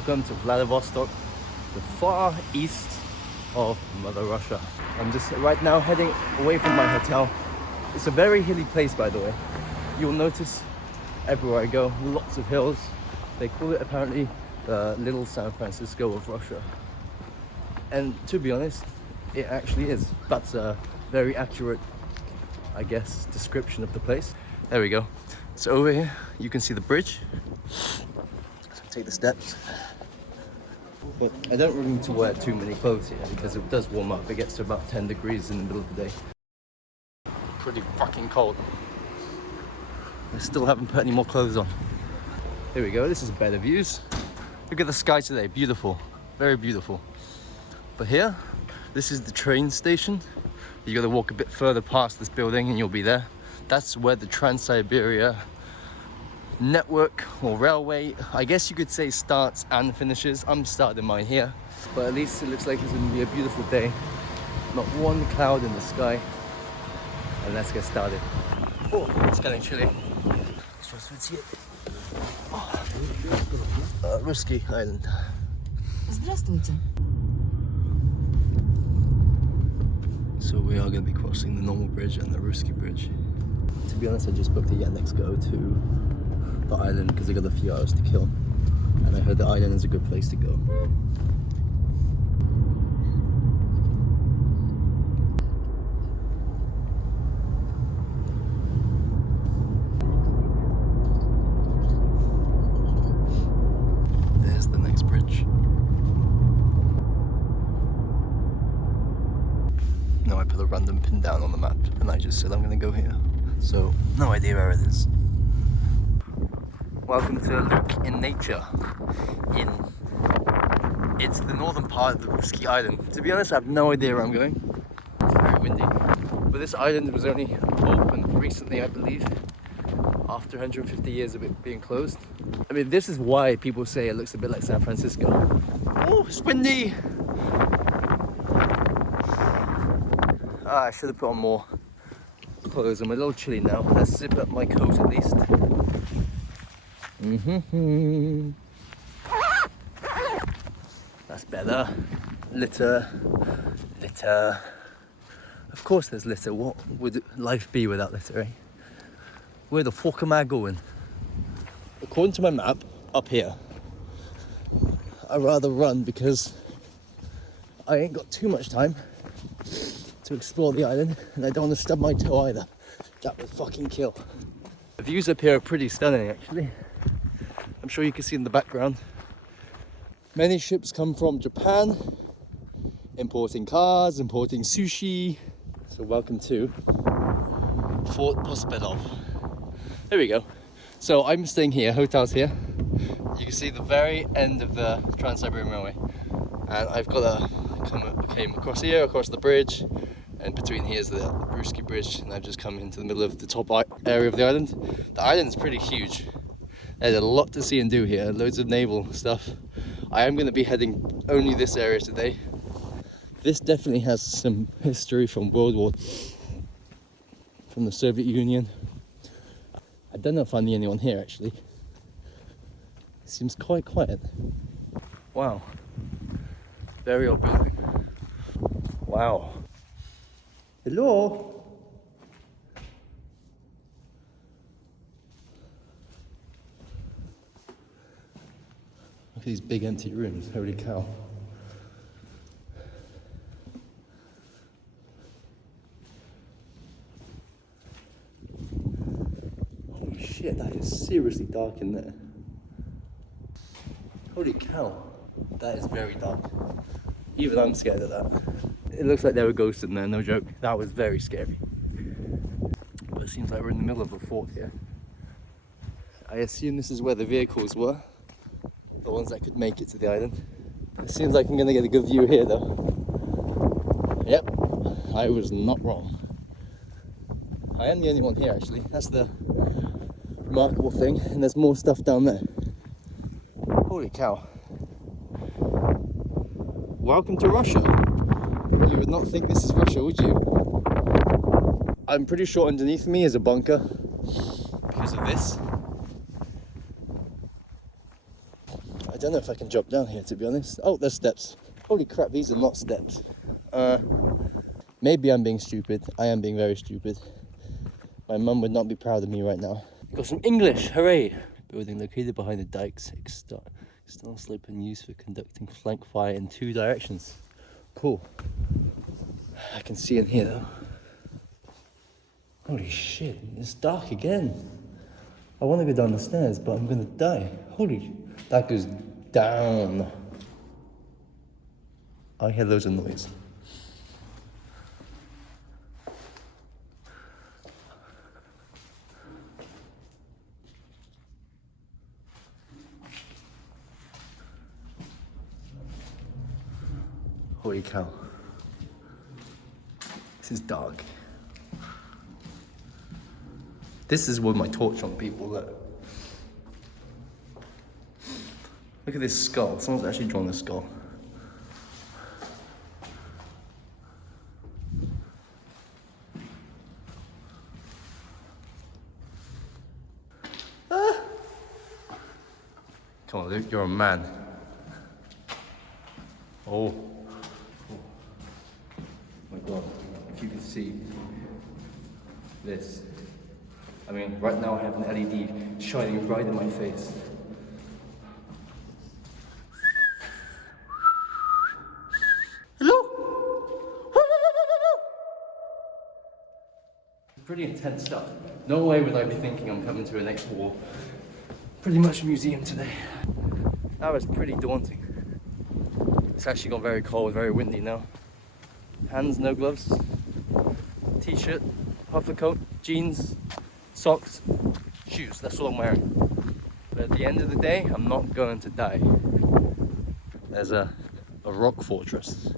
Welcome to Vladivostok, the far east of Mother Russia. I'm just right now heading away from my hotel. It's a very hilly place, by the way. You'll notice everywhere I go, lots of hills. They call it apparently the Little San Francisco of Russia. And to be honest, it actually is. That's a very accurate, I guess, description of the place. There we go. So over here, you can see the bridge. So take the steps. But I don't really need to wear too many clothes here because it does warm up. It gets to about 10 degrees in the middle of the day. Pretty fucking cold. I still haven't put any more clothes on. Here we go, this is better views. Look at the sky today, beautiful, very beautiful. But here, this is the train station. You gotta walk a bit further past this building and you'll be there. That's where the Trans-Siberia network or railway, I guess you could say, starts and finishes. I'm starting mine here, but at least it looks like it's gonna be a beautiful day. Not one cloud in the sky. And let's get started. Oh, it's getting chilly. Ruski Island. Здравствуйте. So we are going to be crossing the normal bridge and the Ruski bridge. To be honest, I just booked a Yandex Go to the island because I got a few hours to kill. And I heard the island is a good place to go. There's the next bridge. No, I put a random pin down on the map and I just said I'm gonna go here. So, no idea where it is. Welcome to a look in nature. It's the northern part of the Ruski Island. To be honest, I have no idea where I'm going. It's very windy. But this island was only opened recently, I believe, after 150 years of it being closed. I mean, this is why people say it looks a bit like San Francisco. Oh, it's windy! I should have put on more clothes. I'm a little chilly now. Let's zip up my coat at least. That's better. Litter. Of course there's litter. What would life be without litter, eh? Where the fuck am I going? According to my map, up here. I'd rather run because I ain't got too much time to explore the island and I don't want to stub my toe either. That would fucking kill. The views up here are pretty stunning actually. I'm sure you can see in the background. Many ships come from Japan, importing cars, importing sushi. So welcome to Fort Pospedov. There we go. So I'm staying here, hotel's here. You can see the very end of the Trans-Siberian Railway. And I've got came across here, across the bridge. And between here is the Ruski Bridge. And I've just come into the middle of the top area of the island. The island is pretty huge. There's a lot to see and do here, loads of naval stuff. I am going to be heading only this area today. This definitely has some history from World War, from the Soviet Union. I don't know if I'm the only one here actually. It seems quite quiet. Wow. Very old building. Wow. Hello? Look at these big empty rooms, holy cow. Holy shit, that is seriously dark in there. Holy cow, that is very dark. Even I'm scared of that. It looks like there were ghosts in there, no joke. That was very scary. But it seems like we're in the middle of a fort here. I assume this is where the vehicles were. The ones that could make it to the island. It seems like I'm gonna get a good view here though. Yep, I was not wrong. I am the only one here actually. That's the remarkable thing. And there's more stuff down there. Holy cow. Welcome to Russia. You would not think this is Russia, would you? I'm pretty sure underneath me is a bunker because of this. don't know if I can drop down here, to be honest. Oh, there's steps. Holy crap, these are not steps. Maybe I'm being stupid. I am being very stupid. My mum would not be proud of me right now. Got some English, hooray! Building located behind the dikes, external slope and used for conducting flank fire in 2 directions. Cool. I can see in here though. Holy shit, it's dark again. I want to go down the stairs, but I'm gonna die. Holy, that goes down. I hear loads of noise. Holy cow. This is dark. This is with my torch on, people. Look at this skull. Someone's actually drawn a skull. Ah. Come on, Luke, you're a man. Oh. My God, if you could see this. I mean, right now I have an LED shining right in my face. Hello? Pretty intense stuff. No way would I be thinking I'm coming to an ex-war, pretty much museum today. That was pretty daunting. It's actually got very cold, very windy now. Hands, no gloves. T-shirt, puffer coat, jeans, socks, shoes. That's all I'm wearing. But at the end of the day, I'm not going to die. There's a rock fortress.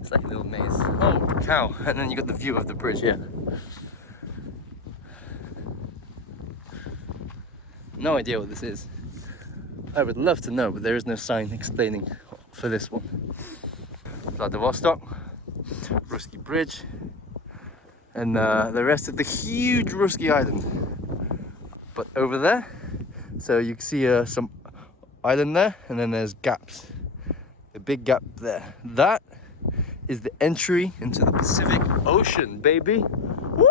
It's like a little maze. Oh, cow. And then you got the view of the bridge here. No idea what this is. I would love to know, but there is no sign explaining for this one. Vladivostok, Ruski Bridge, and the rest of the huge Ruski Island. But over there, so you can see some island there, and then there's gaps. A big gap there. That is the entry into the Pacific Ocean, baby. Woo!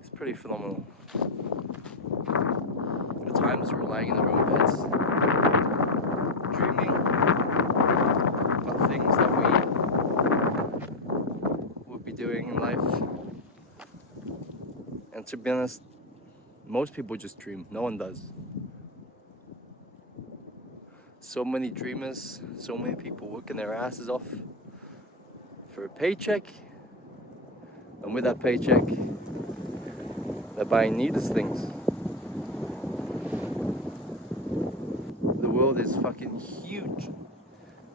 It's pretty phenomenal. At times we're lying in our own beds, dreaming about things that we would be doing in life. And to be honest, most people just dream. No one does. So many dreamers, so many people working their asses off for a paycheck, and with that paycheck, they're buying needless things. The world is fucking huge.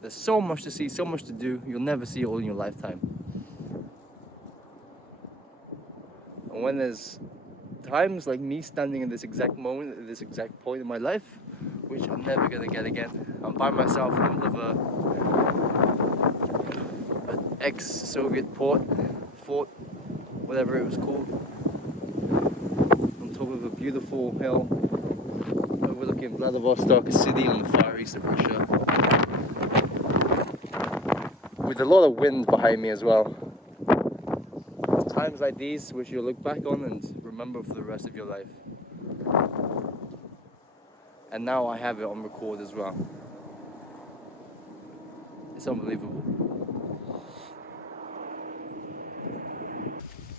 There's so much to see, so much to do. You'll never see it all in your lifetime. And when there's times like me standing in this exact moment, at this exact point in my life, which I'm never gonna get again. I'm by myself in the middle of an ex-Soviet fort, whatever it was called, on top of a beautiful hill, overlooking Vladivostok, a city on the far east of Russia, with a lot of wind behind me as well. Times like these, which you'll look back on and remember for the rest of your life. And now I have it on record as well. It's unbelievable.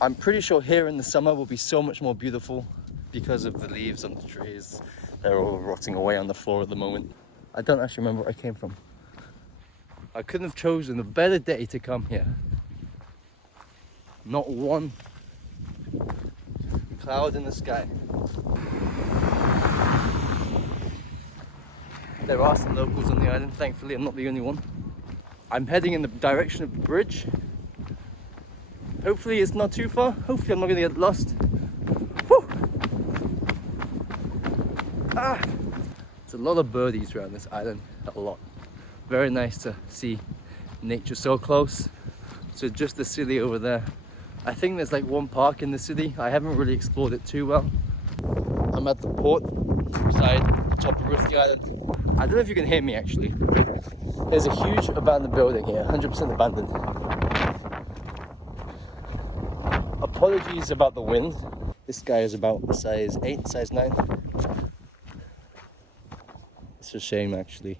I'm pretty sure here in the summer will be so much more beautiful because of the leaves on the trees. They're all rotting away on the floor at the moment. I don't actually remember where I came from. I couldn't have chosen a better day to come here. Not one cloud in the sky. There are some locals on the island, thankfully I'm not the only one. I'm heading in the direction of the bridge. Hopefully it's not too far, hopefully I'm not going to get lost. Woo! Ah! There's a lot of birdies around this island, a lot. Very nice to see nature so close. So just the city over there, I think there's like one park in the city. I haven't really explored it too well. I'm at the port side, top of Rusty Island. I don't know if you can hear me actually. There's a huge abandoned building here, 100% abandoned. Apologies about the wind. This guy is about size 8, size 9. It's a shame actually,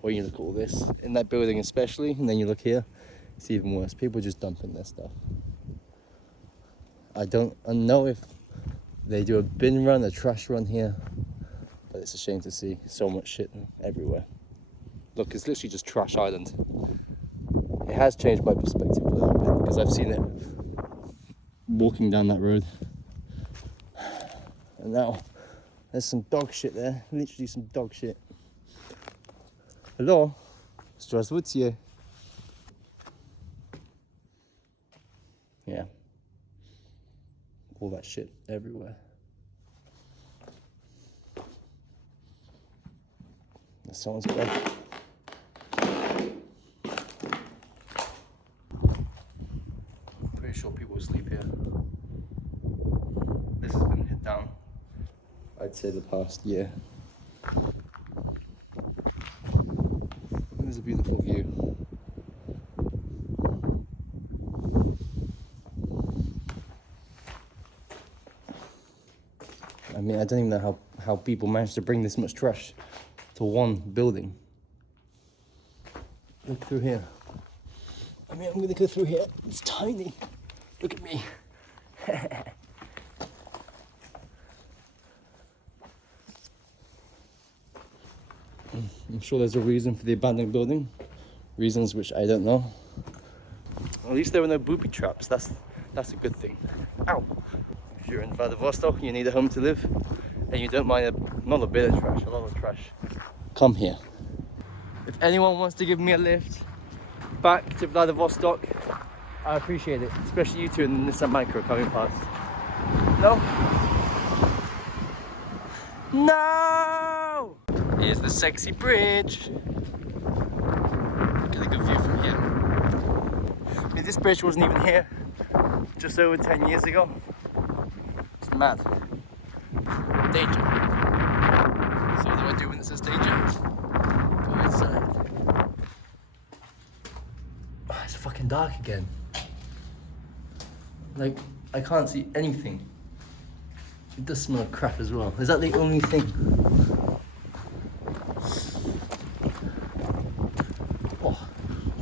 when you look at all this. In that building especially, and then you look here, it's even worse. People just dumping their stuff. I don't know if they do a bin run, a trash run here, but it's a shame to see so much shit everywhere. Look, it's literally just trash island. It has changed my perspective a little bit because I've seen it walking down that road. And now there's some dog shit there, literally some dog shit. Hello? Здравствуйте. Yeah. All that shit everywhere. There's someone's bed. Pretty sure people sleep here. This has been hit down, I'd say, the past year. There's a beautiful view. I mean, I don't even know how people managed to bring this much trash to one building. Look through here. I mean, I'm gonna go through here. It's tiny. Look at me. I'm sure there's a reason for the abandoned building. Reasons which I don't know. At least there were no booby traps. That's a good thing. Ow! If you're in Vladivostok and you need a home to live, and you don't mind not a bit of trash, a lot of trash, come here. If anyone wants to give me a lift back to Vladivostok, I appreciate it. Especially you two in the Nissan Micro coming past. No? No! Here's the sexy bridge. Get a good view from here. I mean, this bridge wasn't even here just over 10 years ago. It's mad. Danger. So what do I do when it says danger? Go inside. Oh, it's fucking dark again. Like, I can't see anything. It does smell of crap as well. Is that the only thing?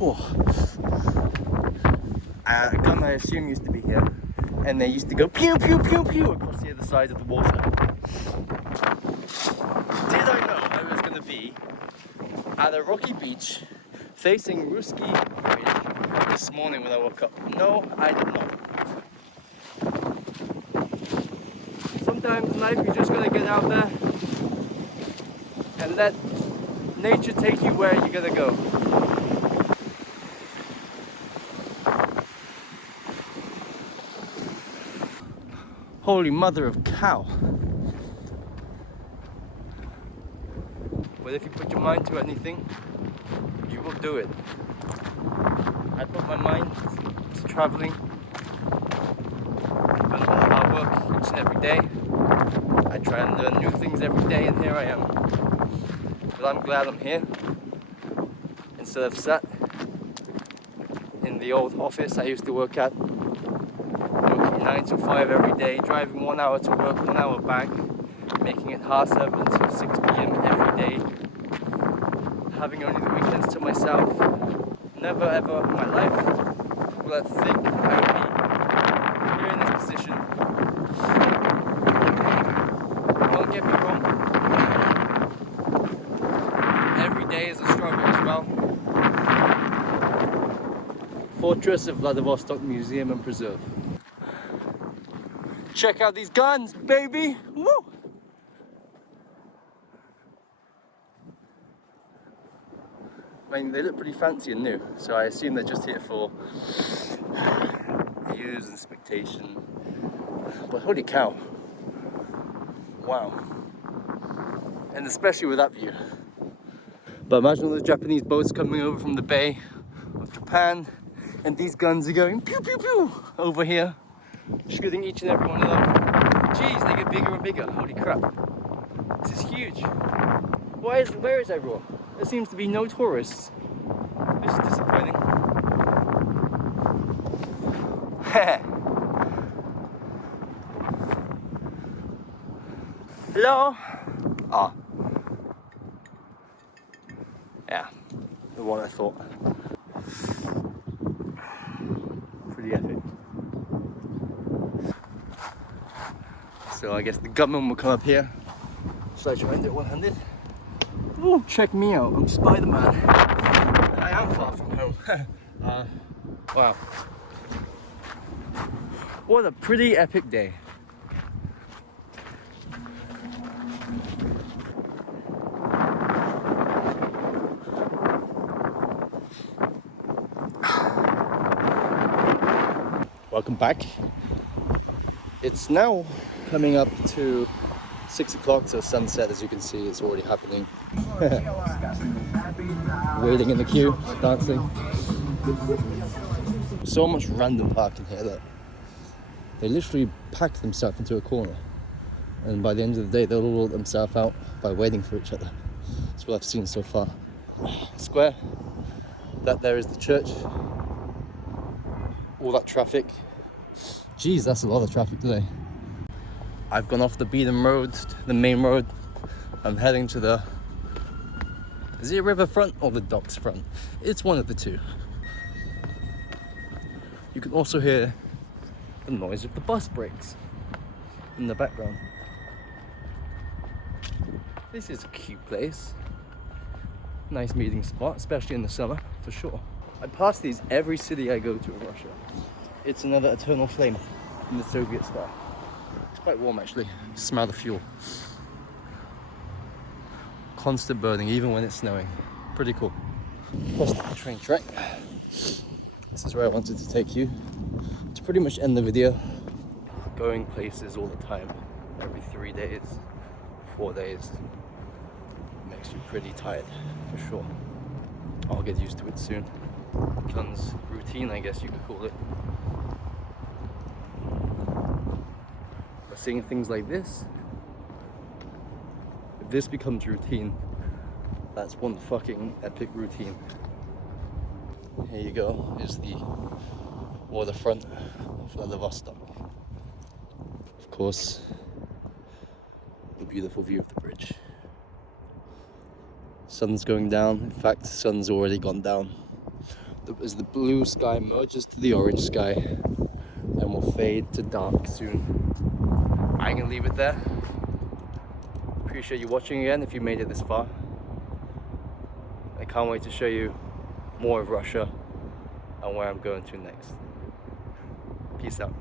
Oh. A gun I assume used to be here, and they used to go pew pew pew pew across the other side of the water. Did I know I was going to be at a rocky beach facing Ruski Bridge this morning when I woke up? No, I did not. Sometimes in life you just got to get out there and let nature take you where you're going to go. Holy mother of cow. But if you put your mind to anything, you will do it. I put my mind to traveling. I've done a lot of hard work each and every day. I try and learn new things every day, and here I am. But I'm glad I'm here. Instead of sat in the old office I used to work at, 9 to 5 every day, driving 1 hour to work, 1 hour back, making it 7:30 to 6 p.m. every day, having only the weekends to myself. Never ever in my life will I think I would be here in this position. Don't get me wrong, every day is a struggle as well. Fortress of Vladivostok Museum and Preserve. Check out these guns, baby! Woo! I mean, they look pretty fancy and new, so I assume they're just here for views and expectation. But holy cow. Wow. And especially with that view. But imagine all the Japanese boats coming over from the Bay of Japan, And these guns are going pew pew pew over here, shooting each and every one of them. Jeez, they get bigger and bigger. Holy crap. This is huge. Where is everyone? There seems to be no tourists. This is disappointing. Hello? Ah. Yeah, the one I thought. Pretty epic. So I guess the government will come up here. Should I try and do it one-handed? Oh, check me out, I'm Spider-Man. I am far from home. Wow. What a pretty epic day. Welcome back. It's now coming up to 6 o'clock, so sunset, as you can see, is already happening. Waiting in the queue, dancing. So much random parking here that they literally pack themselves into a corner, and by the end of the day they'll all let themselves out by waiting for each other. That's what I've seen so far. Square, that there is the church. All that traffic. Geez, that's a lot of traffic today. I've gone off the beaten road, the main road. I'm heading to the, is it a riverfront or the docks front? It's one of the two. You can also hear the noise of the bus brakes in the background. This is a cute place. Nice meeting spot, especially in the summer, for sure. I pass these every city I go to in Russia. It's another eternal flame in the Soviet style. It's quite warm actually. Smell the fuel. Constant burning even when it's snowing. Pretty cool. Across the train track. This is where I wanted to take you to pretty much end the video. Going places all the time, every 3 days, 4 days. Makes you pretty tired, for sure. I'll get used to it soon. Becomes routine, I guess you could call it. But seeing things like this, if this becomes routine, that's one fucking epic routine. Here you go, here's the waterfront of Vladivostok. Of course, the beautiful view of the bridge. Sun's going down, in fact, the sun's already gone down. As the blue sky merges to the orange sky and will fade to dark soon. I'm gonna leave it there. Appreciate you watching again if you made it this far. I can't wait to show you more of Russia and where I'm going to next. Peace out.